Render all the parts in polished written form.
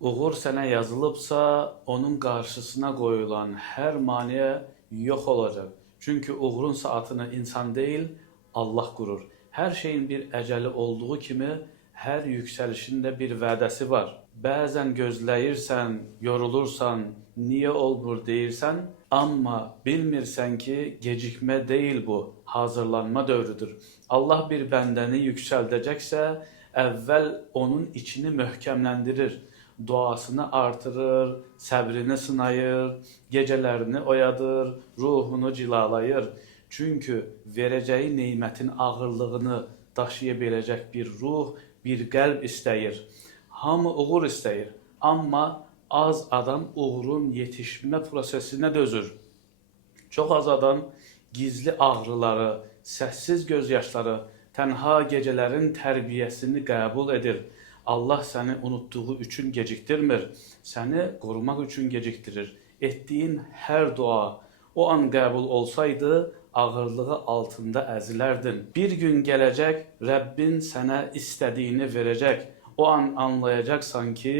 Uğur sənə yazılıbsa, onun qarşısına qoyulan hər maneə yox olacaq. Çünki uğurun saatını insan deyil, Allah qurur. Hər şeyin bir əcəli olduğu kimi, hər yüksəlişin də bir vədəsi var. Bəzən gözləyirsən, yorulursan, niyə olmur deyirsən, amma bilmirsən ki, gecikmə deyil bu, hazırlanma dövrüdür. Allah bir bəndəni yüksəldəcəksə, əvvəl onun içini möhkəmləndirir. Duasını artırır, səbrini sınayır, gecələrini oyadır, ruhunu cilalayır. Çünki verəcəyi nemətin ağırlığını daşıya biləcək bir ruh, bir qəlb istəyir. Hamı uğur istəyir, amma az adam uğurun yetişmə prosesinə dözür. Çox az adam gizli ağrıları, səssiz gözyaşları, tənha gecələrin tərbiyəsini qəbul edir. Allah səni unuttuğu üçün gecikdirmir, səni qorumaq üçün gecikdirir. Etdiyin hər dua o an qəbul olsaydı, ağırlığı altında əzilərdin. Bir gün gələcək, Rəbbin sənə istədiyini verəcək. O an anlayacaqsan ki,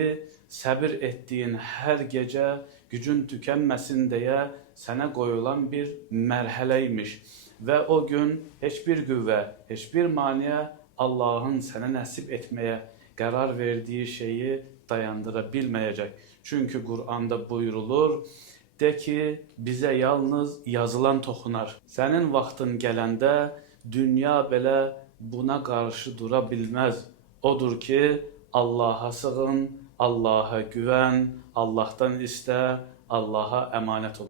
səbir etdiyin hər gecə gücün tükənməsin deyə sənə qoyulan bir mərhələ imiş. Və o gün heç bir qüvvə, heç bir maneə Allahın sənə nəsib etməyə qərar verdiyi şeyi dayandıra bilməyəcək. Çünki Qur'anda buyurulur, de ki, bizə yalnız yazılan toxunar. Sənin vaxtın gələndə dünya belə buna qarşı dura bilməz. Odur ki, Allaha sığın, Allaha güvən, Allahdan istə, Allaha əmanət ol.